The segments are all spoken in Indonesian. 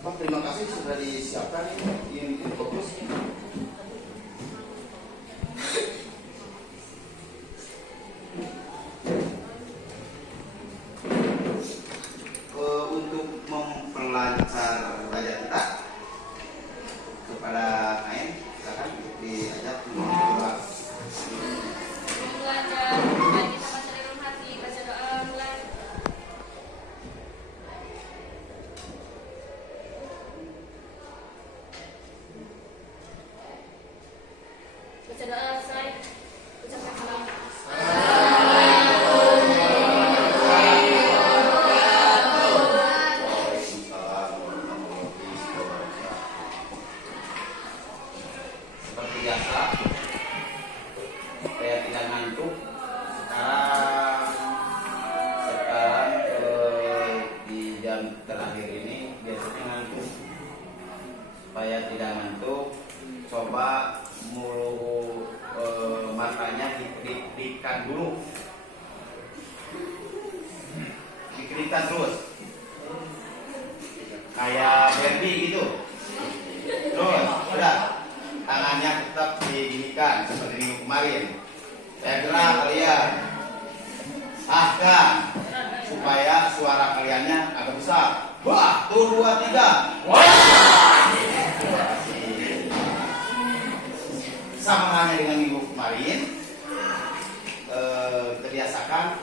Pak, terima kasih sudah disiapkan ini fokus. Untuk memperlancar belajar kita kepada Ain, silakan diajak mencoba. Belajar, dan kita baca dalam hati, baca doa mulai. Baca doa selesai, ucapkan salam. Seperti biasa, supaya tidak ngantuk. Sekarang di jam terakhir ini biasanya ngantuk. Supaya tidak ngantuk, coba mulu matanya dikedipkan dulu, dikedipkan terus, kayak Barbie gitu. Terus, udah, tangannya tetap didirikan seperti minggu kemarin. Saya kira kalian ahkan supaya suara kaliannya agak besar. Wah, tuh 2, 3. Wah. Sama halnya dengan minggu kemarin, terbiasakan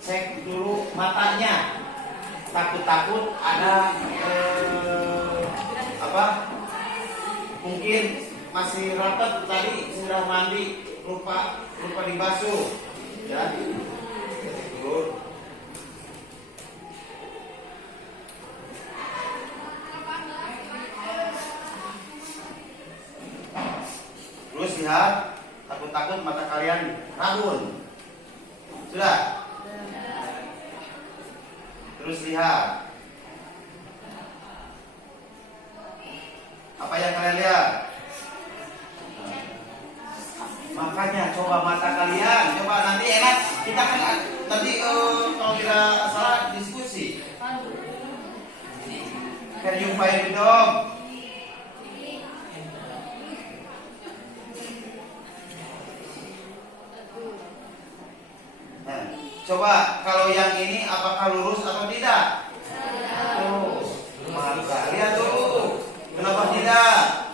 cek dulu matanya. Takut-takut ada mungkin masih rapat tadi sudah mandi lupa dibasuh, ya. Dulu. Terus lihat, takut-takut mata kalian rabun. Sudah? Terus lihat. Apa yang kalian lihat? Makanya coba mata kalian, coba nanti enak. Kita kan nanti kalau tidak salah diskusi. Can you find the dog? Nah, coba kalau yang ini apakah lurus atau tidak? Lurus. Maka lihat dulu. Kenapa tidak?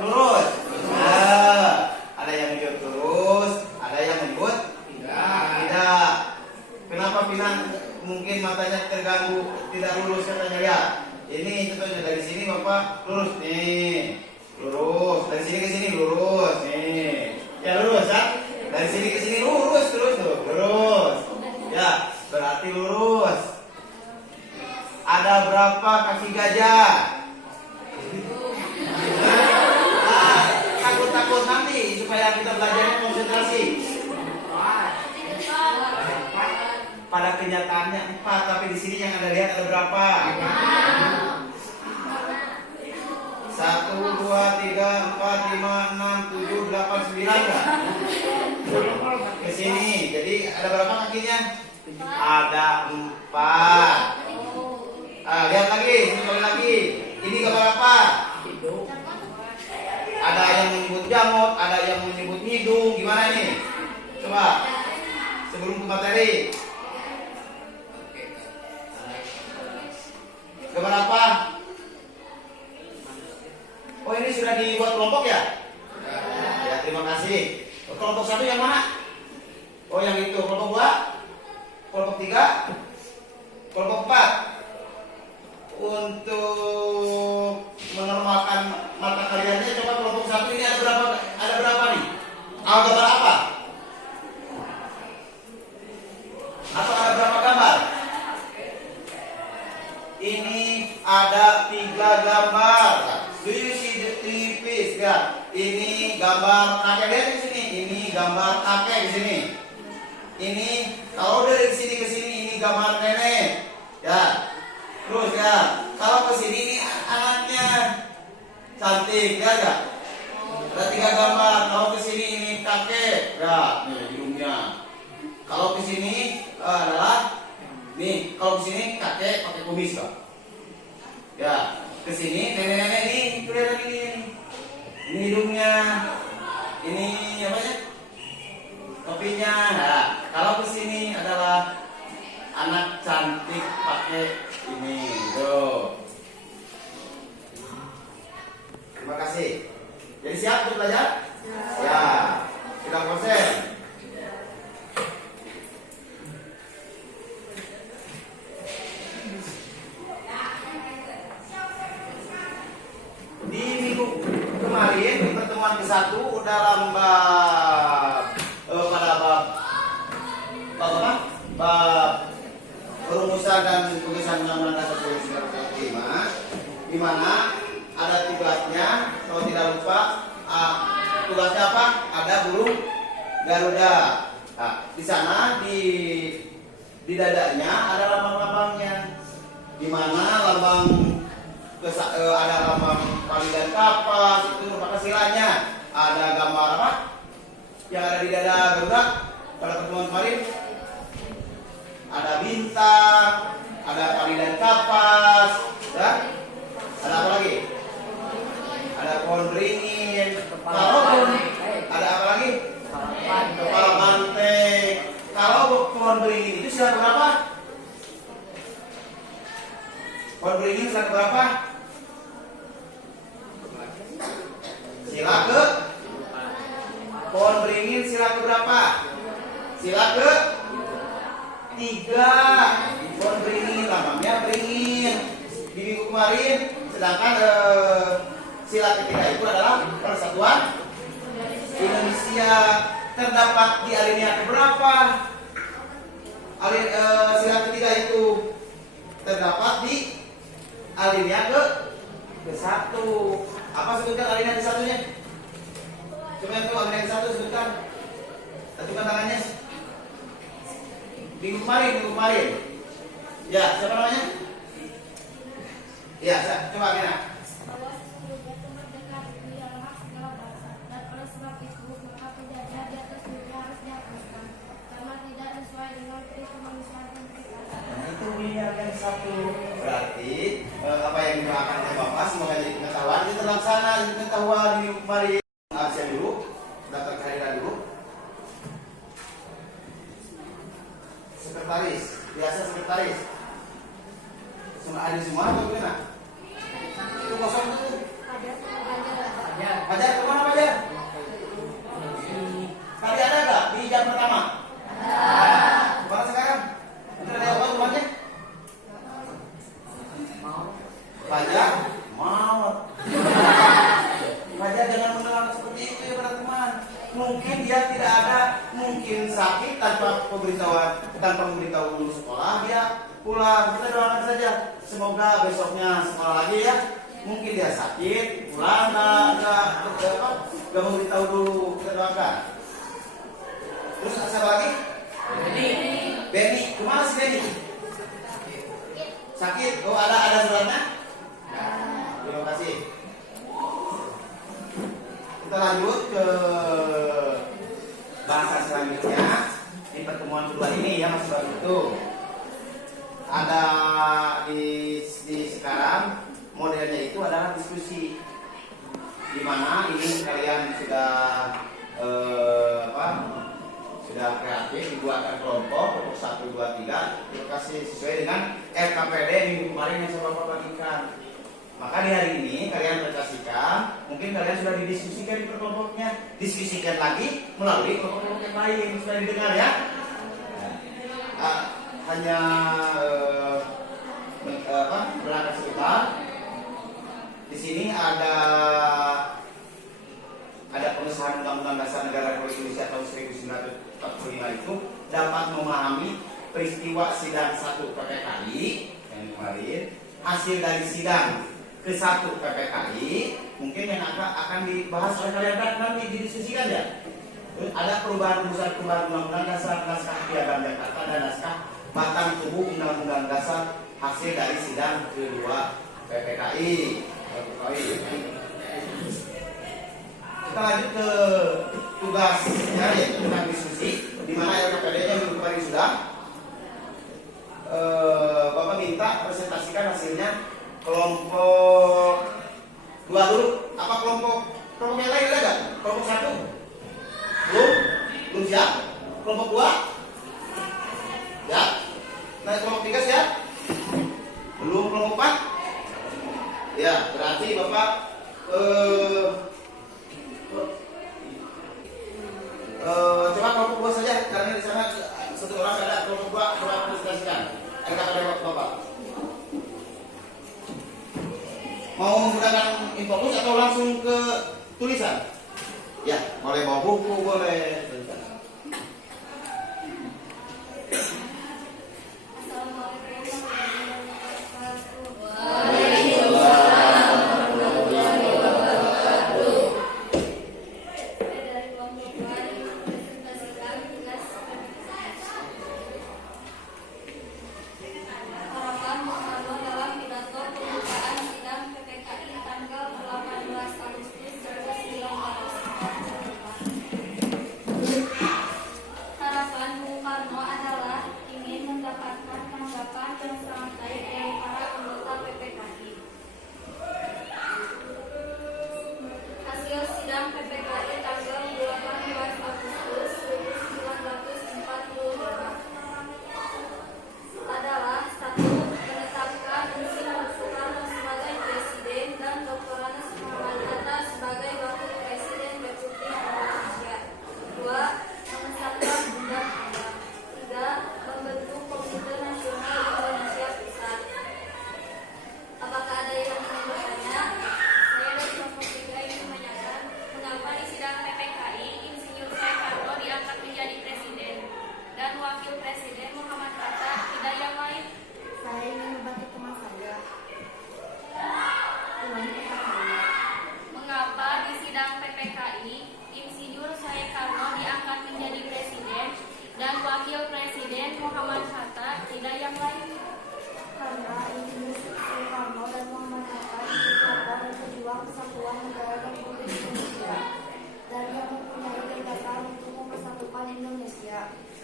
Lurus. Nah, ada yang menyebut lurus, ada yang menyebut tidak. Kenapa Pinan mungkin matanya terganggu, tidak lurus katanya ya? Ini contohnya dari sini Bapak lurus nih, lurus. Dari sini ke sini lurus nih. Ya lurus ya. Dari sini ke sini lurus terus tuh, lurus. Ya, berarti lurus. Ada berapa kaki gajah? Nah, takut-takut nanti supaya kita belajarnya konsentrasi. Pada kenyataannya 4, tapi di sini yang Anda lihat ada berapa? 1, 2, 3, 4, 5, 6, 7, 8, 9 ya? Ke sini. Jadi ada berapa kakinya? Ada 4. Lihat lagi, sekali lagi. Ini gambar apa? Ada yang menyebut jamut, ada yang menyebut hidung. Gimana nih? Coba sebelum ke materi. Gambar apa? Oh, ini sudah dibuat kelompok ya? Ya, terima kasih. Kelompok 1 yang mana? Oh, yang itu. Kelompok 2? Kelompok 3? Kelompok 4? Untuk menormalkan mata kaliannya, coba kelompok 1 ini ada berapa nih? Gambar apa? Atau ada berapa gambar? Ini ada 3 gambar. Do you see the 3 piece? Ya. Ini gambar kakek, lihat di sini. Ini gambar kakek di sini. Ini kalau dari sini ke sini ini gambar nenek. Ya. Terus ya, kalau ke sini ini anaknya. Cantik, ya enggak? Ada 3 gambar. Kalau ke sini ini kakek. Ya, nih hidungnya. Kalau ke sini adalah nih, kalau ke sini kakek pakai kumis, Pak. Ya, ke sini nenek-nenek ini kelihatan ini. Ini hidungnya. Ini apa ya? Topinya. Nah, kalau ke sini adalah anak cantik pakai ini. Tuh. Terima kasih. Jadi siap untuk belajar? Ya. Kita konsen. Di minggu kemarin di pertemuan ke-1 dalam bab perumusan dan tulisan Undang-Undang Dasar 1945, di mana ada tugasnya, kalau tidak lupa tugasnya apa? Ada burung Garuda. Nah, di sana di dadanya ada lambang-lambangnya, di mana ada lambang pali dan kapas, itu merupakan silanya. Ada gambar apa yang ada di dada Garuda pada pertemuan kemarin? Ada bintang, ada pali dan kapas, ya? Ada apa lagi? Ada pohon beringin. Kalau ada apa lagi? Kepala banteng. Kalau pohon beringin itu sila berapa? Pohon beringin sila berapa? Sila ke? Pohon beringin sila ke berapa? Sila ke? 3. Pohon beringin, lambangnya beringin. Di minggu kemarin, sedangkan sila ketiga itu adalah Persatuan Indonesia. Terdapat di alinea keberapa? Sila ketiga itu terdapat di alinea ke-1. Apa sebutkan alinea ke-1-nya? Coba yang alinea ke-1 sebutkan. Tentukan tangannya. Minggu kemarin. Ya, siapa namanya? Ya, coba Mina. Bahwa sesungguhnya itu mendekat di dalam hak segala bangsa, dan oleh sebab itu maka penjajahan di atas dunia harus dihapuskan, karena tidak sesuai dengan prinsip kemanusiaan dan keadilan. Nah, itu yang satu. Berarti apa yang didoakan oleh Bapak semoga jadi pengetahuan itu terlaksana, jadi pengetahuan di minggu kemarin. Absen dulu, daftar kehadiran dulu. Sekretaris, biasa sekretaris. Semua ada semua atau gimana? Itu kosong tuh. Fajar kemana Fajar? Tadi ada nggak di jam pertama? Ada. Mana sekarang? Itu ada apa rumahnya? Fajar? Mau. Fajar jangan menolak seperti itu ya para teman. Mungkin dia tidak ada, mungkin sakit tanpa memberitahu dulu sekolah dia pulang. Kita doakan saja semoga besoknya sekolah lagi ya. Mungkin dia sakit pulang nggak memberitahu dulu, kita doakan. Terus siapa lagi? Benny. Kemana si Benny? Sakit. Oh ada suratnya? Terima kasih. Kita lanjut ke bahasa selanjutnya di pertemuan kedua ini ya Mas Bro itu. Ada di sekarang modelnya itu adalah diskusi, di mana ini kalian sudah sudah kreatif dibuatkan kelompok untuk 1, 2, 3 lokasi sesuai dengan RKPD minggu kemarin yang saya bapak bagikan. Maka di hari ini kalian presentasikan, mungkin kalian sudah didiskusikan di kelompoknya, diskusikan lagi melalui kelompok-kelompok yang lain sudah didengar ya. Hanya berangkat sebentar. Di sini ada pengesahan Undang-Undang Dasar Negara Republik Indonesia tahun 1945 itu dapat memahami peristiwa sidang 1 PPKI yang kemarin, hasil dari sidang ke-1 PPKI mungkin yang akan dibahas oleh kalian nanti didiskusikan ya. Terus ada perubahan Undang-Undang Dasar, naskah Piagam Jakarta dan naskah batang tubuh Undang-Undang Dasar hasil dari sidang kedua PPKI. Kita lanjut ke tugasnya yaitu tentang diskusi, di mana RKPD-nya minggu kemarin sudah Bapak minta presentasikan hasilnya kelompok 2 dulu. Apa kelompok yang lain ada nggak? Kelompok 1? Belum siap? Kelompok 2? Ya? Nah, kelompok 3 siap? Belum. Kelompok 4? Ya, berarti Bapak coba kelompok 2 saja, karena di sana satu orang ada kelompok 2, coba presentasikan. Ada Bapak. Mau menggunakan infocus atau langsung ke tulisan? Ya, boleh bawa buku, boleh.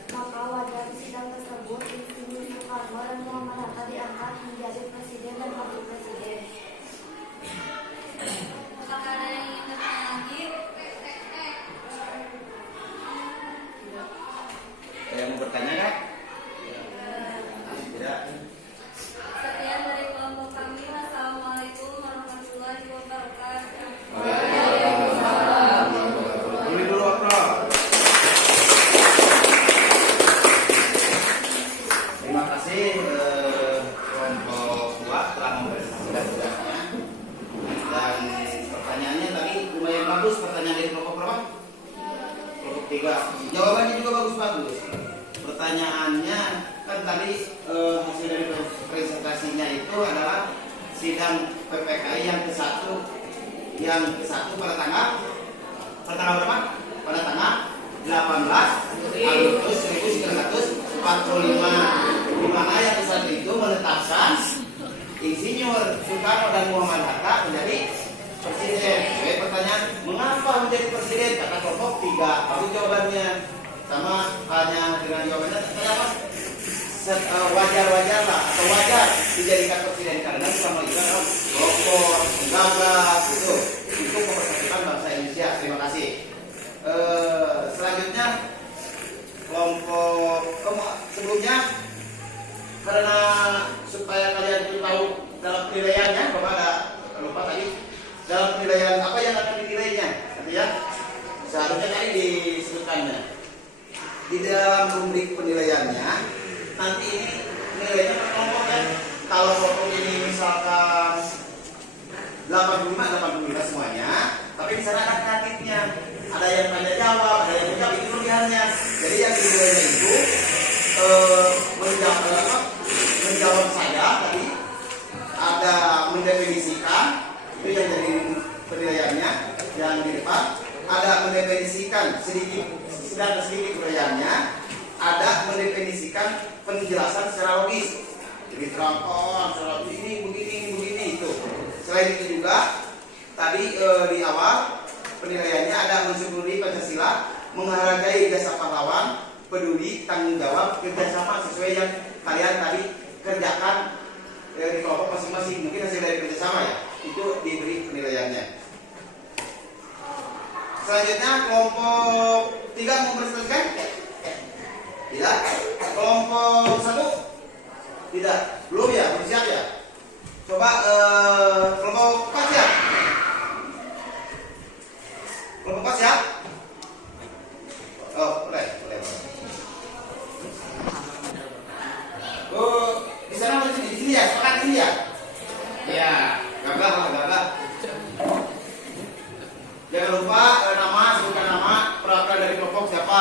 Maka wajar di sidang tersebut Insinyur Soekarno dan Muhammad Hatta diangkat menjadi presiden dan wakil presiden. Apakah ada yang ingin bertanya lagi? Ada yang mau bertanya kan? Tidak. Sekian dari kelompok kami. Wassalamualaikum warahmatullahi wabarakatuh. Ini dulu apa? Terima kasih kelompok 2 telah mempresentasikan tugasnya. Dan pertanyaannya tadi lumayan bagus. Pertanyaan dari kelompok berapa? Kelompok 3. Jawabannya juga bagus-bagus. Pertanyaannya kan tadi hasil dari presentasinya itu adalah sidang PPKI yang ke-1 pada tanggal berapa? Pada tanggal 18 Agustus 1945, di mana yang saat itu menetapkan Insinyur Soekarno dan Muhammad Hatta menjadi presiden. Oke, pertanyaan, mengapa menjadi presiden? Kata kelompok 3. Bagus jawabannya. Sama hanya dengan jawabannya kenapa? Wajar-wajar lah, atau wajar dijadikan presiden karena bisa melihat kelompok penggagas itu untuk mempersatukan bangsa Indonesia. Terima kasih. Selanjutnya kelompok sebelumnya, karena supaya kalian tahu dalam penilaiannya, Bapak ada lupa tadi dalam penilaian apa yang akan dinilainya, ya seharusnya tadi disebutkannya di dalam rubrik penilaiannya. Nanti ini nilainya per kelompok ya. Kalau kelompok ini misalkan 85 semuanya, tapi di sana ada kreatifnya, ada yang tanya jawab, ada yang menjawab, itu kelebihannya. Jadi yang dinilainya itu menjawab saya tadi, ada mendefinisikan, itu yang jadi penilaiannya yang di depan, ada mendefinisikan sedikit penilaiannya, ada mendefinisikan penjelasan secara logis. Jadi terangkan secara logis ini begini itu. Selain itu juga tadi di awal penilaiannya ada mensyukuri Pancasila, menghargai jasa pahlawan, peduli, tanggung jawab, kerjasama sesuai yang kalian tadi kerjakan dari kelompok masing-masing, mungkin hasil dari kerjasama ya, itu diberi penilaiannya. Selanjutnya kelompok 3 mau presentasikan? Tidak. Kelompok 1? Tidak. Belum ya, belum siap ya. Coba kelompok 4 siap. Kelompok 4 siap? Oh, boleh. Oh, di sana atau di sini ya? Sepakat di sini ya? Iya, gagah. Jangan lupa nama, sebutkan nama, perwakilan dari kelompok siapa?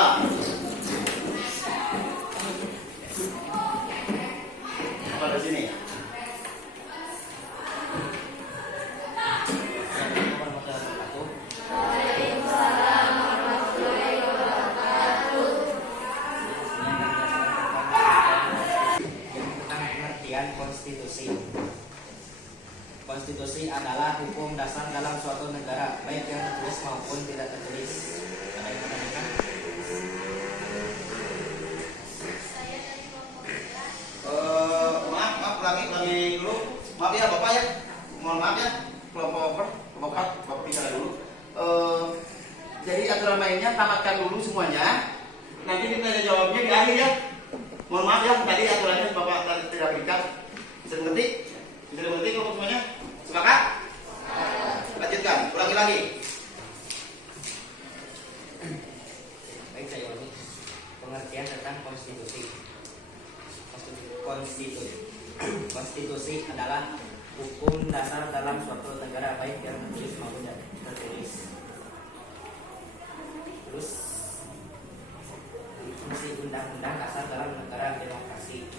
Apa di sini? Konstitusi. Konstitusi adalah hukum dasar dalam suatu negara, baik yang tertulis maupun tidak tertulis. Ada yang menanyakan? Maaf, ulangi dulu. Maaf ya Bapak ya. Mohon maaf ya. Kelompok 4, Bapak bicara dulu. Jadi aturan mainnya tamatkan dulu semuanya. Nanti ditanya jawabnya di akhir ya. Mohon maaf ya, tadi aturannya Bapak tadi tidak berikan. Bisa dimengerti? Bisa dimengerti kelompok semuanya? Sepakat? Lanjutkan, ulangi lagi. Baik, saya ulangi. Pengertian tentang konstitusi. Konstitusi adalah hukum dasar dalam suatu negara, baik yang tertulis maupun tidak tertulis. Terus fungsi undang-undang dasar dalam negara demokrasi.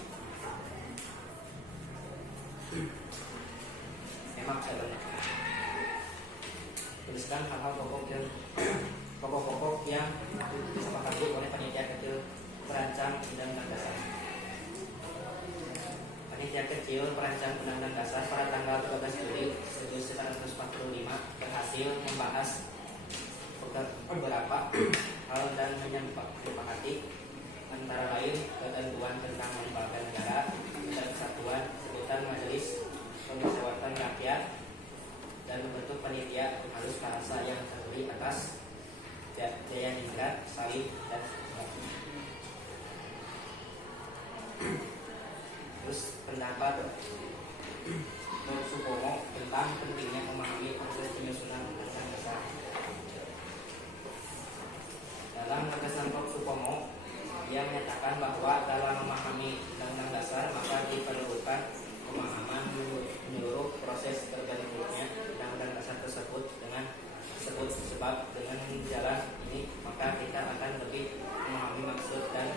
Memang saya tuliskan hal-hal pokok yang disepakati oleh panitia kecil perancang undang-undang dasar. Panitia kecil perancang undang-undang dasar pada tanggal 13 Juli 1945 berhasil membahas beberapa hal dan menyepakati antara lain ketentuan tentang lembaga negara dan kesatuan, sebutan majelis permusyawaratan rakyat, dan membentuk panitia halus bahasa yang terdiri atas Jaya Ningrat, Salim, dan terus pendapat Dr. Supomo tentang pentingnya memahami proses penyusunan undang-undang dasar. Dalam gagasan Dr. Supomo, ia menyatakan bahwa dalam memahami undang-undang dasar maka diperlukan pemahaman menyeluruh proses terbentuknya undang-undang dasar tersebut sebab dengan jalan ini maka kita akan lebih memahami maksud dan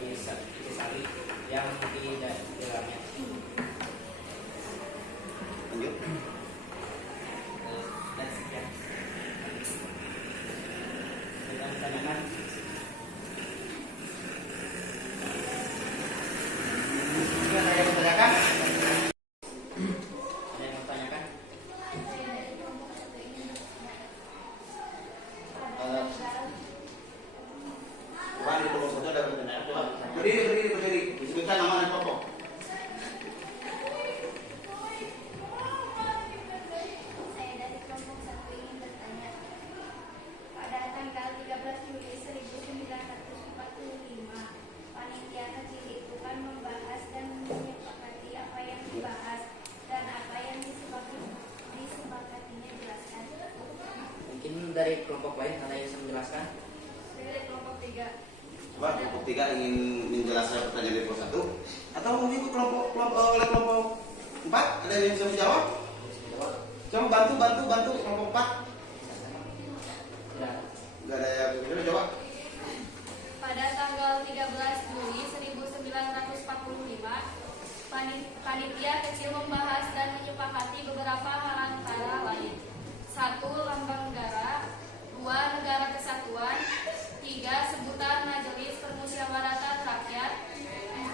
intisari yang tidak di dalamnya. Lanjut. Dan sekian. Kita tanyakan. Ada yang menanyakan? Ada yang mau tanyakan? Bukan di kelompok 1 ada pertanyaan. Coba berdiri. Disebutkan nama dan kelompok. Saya dari kelompok 1 ingin bertanya. Pada tanggal 13 Juli 1945, panitia kecil itu kan membahas dan menyepakati apa yang dibahas dan apa yang disepakatinya, jelaskan. Mungkin dari kelompok lain ada yang bisa menjelaskan? Dari kelompok 3. Coba kelompok 3 ingin menjelaskan pertanyaan dari kelompok 1 atau mungkin oleh kelompok 4 ada yang bisa menjawab? Coba bantu kelompok 4. Tidak. Enggak ada yang bisa menjawab. Pada tanggal 13 Juli 1945, panitia kecil membahas dan menyepakati beberapa hal antara lain: 1. Lambang negara, 2. Negara kesatuan, 3. Sebutan majelis permusyawaratan rakyat,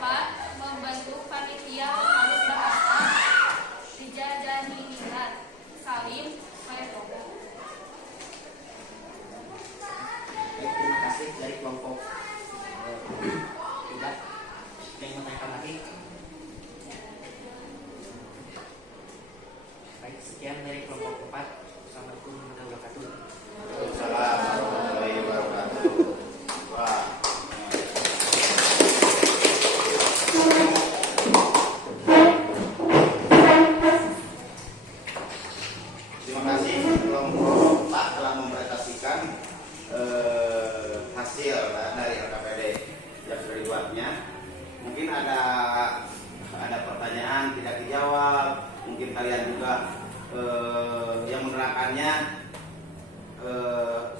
4. Membentuk panitia halus bahasa, Jaya Ningrat, Salim, Mayakobo. Baik, terima kasih dari kelompok tidak. Ada yang mau tanyakan lagi? Sekian dari kelompok 4. Assalamualaikum warahmatullahi wabarakatuh. Waalaikumsalam warahmatullahi wabarakatuh. Wah. Terima kasih kelompok 4 telah mempresentasikan hasil dari LKPD yang sudah dibuatnya. Mungkin ada pertanyaan tidak dijawab, mungkin kalian juga yang menerangkannya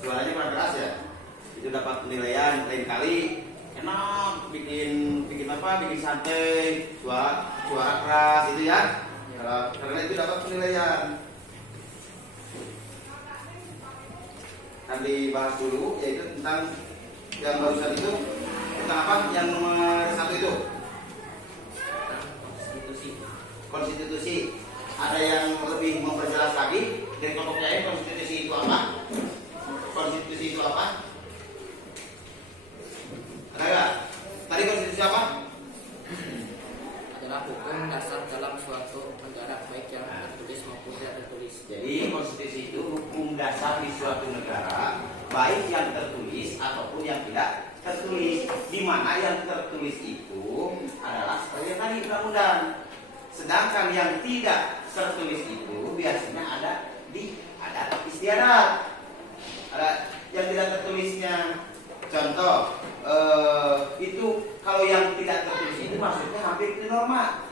suaranya kurang keras ya, itu dapat penilaian. Lain kali enak bikin santai, suara keras itu ya, karena itu dapat penilaian. Kan dibahas dulu, yaitu tentang yang barusan itu, tentang apa? Yang nomor 1 itu konstitusi. Ada yang lebih memperjelas lagi dari kelompok lain, konstitusi itu apa? Konstitusi itu apa? Ada nggak? Tadi konstitusi apa? Adalah hukum dasar dalam suatu negara, baik yang tertulis maupun tidak tertulis. Jadi konstitusi itu hukum dasar di suatu negara, baik yang tertulis ataupun yang tidak tertulis. Di mana yang tertulis itu adalah seperti yang tadi undang-undang. Sedangkan yang tidak tertulis itu biasanya ada istiadat. Ada yang tidak tertulisnya. Contoh, itu kalau yang tidak tertulis itu maksudnya hampir ke norma.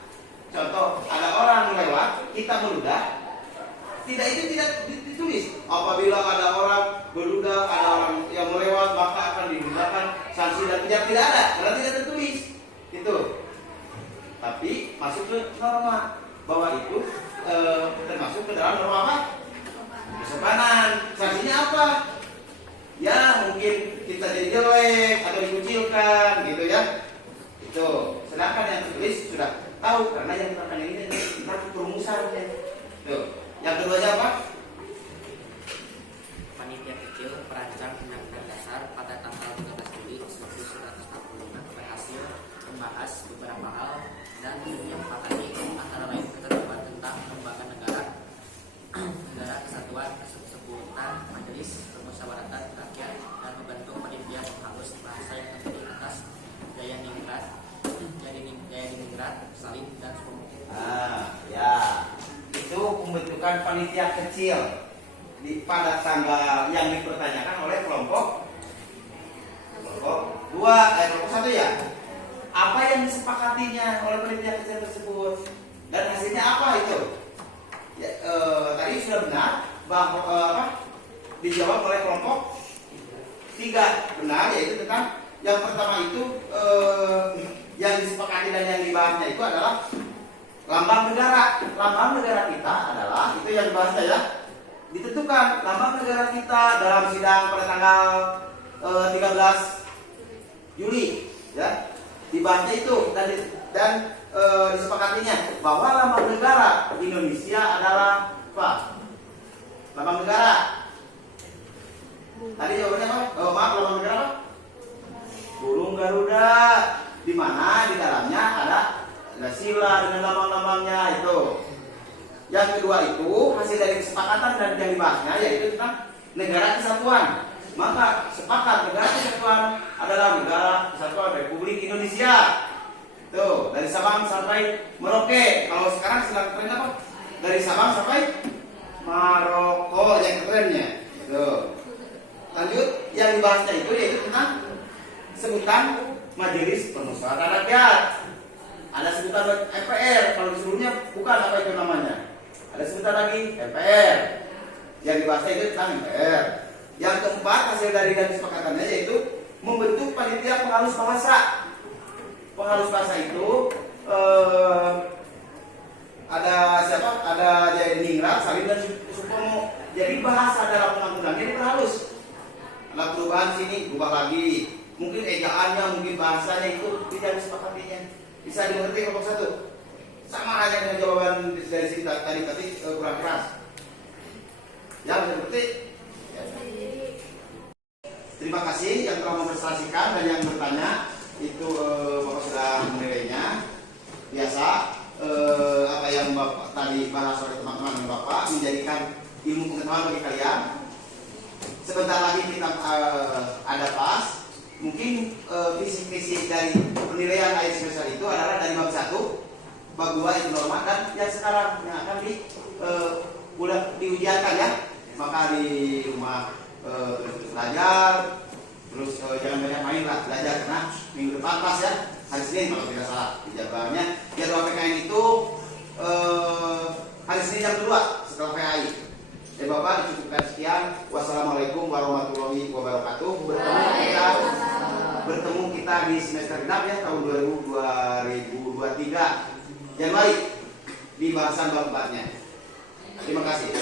Contoh, ada orang lewat, kita meludah, tidak ditulis. Apabila ada orang berludah, ada orang yang melewat, maka akan digunakan sanksi dan penjara. Tidak ada, karena tidak tertulis. Itu. Tapi masuk ke norma bahwa itu termasuk ke dalam norma apa? Kesopanan. Sanksinya apa? Ya mungkin kita jadi jelek atau dikucilkan gitu ya. Itu. Sedangkan yang tertulis sudah tahu, karena yang terkait ini tentang perumusan ya. Tuh. Yang keduanya apa? Panitia kecil perancang undang-undang dasar pada tanggal 13 Juli 1945 berhasil membahas beberapa hal dan menyepakati antara lain ketentuan tentang lembaga negara, kesatuan, kesebutkan, majelis, permusyawaratan rakyat, dan membentuk panitia penghalus bahasa yang terdiri atas gaya Ningrat, Salim, dan Supomo. Ya, itu pembentukan panitia kecil pada tanggal yang dipertanyakan oleh kelompok 1 ya. Apa yang disepakatinya oleh panitia kecil tersebut dan hasilnya apa itu? Ya, tadi sudah benar bahwa dijawab oleh kelompok 3 benar, yaitu tentang yang pertama itu yang disepakati dan yang dibahasnya itu adalah lambang negara. Lambang negara kita adalah itu yang dibahasnya ya. Ditentukan lambang negara kita dalam sidang pada tanggal 13 Juli ya. Dibahasnya itu dan disepakatinya bahwa lambang negara Indonesia adalah apa? Lambang negara. Tadi jawabannya apa? Lambang negara apa? Burung Garuda. Di mana di dalamnya ada sila dengan lambang-lambangnya itu. Yang kedua itu hasil dari kesepakatan dan yang dibahasnya yaitu tentang negara kesatuan. Maka sepakat negara kesatuan adalah negara kesatuan Republik Indonesia. Tuh, dari Sabang sampai Merauke. Kalau sekarang sedang tren apa? Dari Sabang sampai Maroko yang kerennya. Tuh. Lanjut, yang dibahasnya itu yaitu tentang sebutan Majelis Permusyawaratan Rakyat. Ada sebutan MPR. Kalau sebelumnya bukan apa itu namanya. Ada sebutan lagi MPR. Yang dibahasnya itu tentang MPR. Yang keempat hasil dari kesepakatannya yaitu membentuk panitia penghalus bahasa. Penghalus bahasa itu ada siapa? Ada Jaya Ningrat, Salim, dan Supomo. Jadi bahasa dalam undang-undangnya diperhalus. Ada perubahan sini, berubah lagi. Mungkin ejaannya, mungkin bahasanya itu tidak disepakatinya. Bisa dimengerti kelompok 1. Sama aja dengan jawaban dari sini tadi kurang keras. Ya, bisa dimengerti? Ya. Terima kasih yang telah mempresentasikan dan yang bertanya. Itu Bapak sudah menilainya. Biasa apa yang Bapak tadi dibahas oleh teman-teman dan Bapak menjadikan ilmu pengetahuan bagi kalian. Sebentar lagi kita ada pas. Mungkin visi-visi dari penilaian akhir semester itu adalah dari bab 1, bab 2 itu norma, dan yang sekarang yang akan udah diujiankan ya. Maka di rumah terus belajar, terus jangan banyak main lah, belajar karena minggu depan pas ya, hari Senin kalau tidak salah jadwalnya. Jadwal PKN itu hari Senin jam 2 setelah PAI. Bapak dicukupkan sekian. Wassalamualaikum warahmatullahi wabarakatuh. Bertemu kita di semester genap ya tahun 2023 Januari di bahasan bab 4-nya. Terima kasih.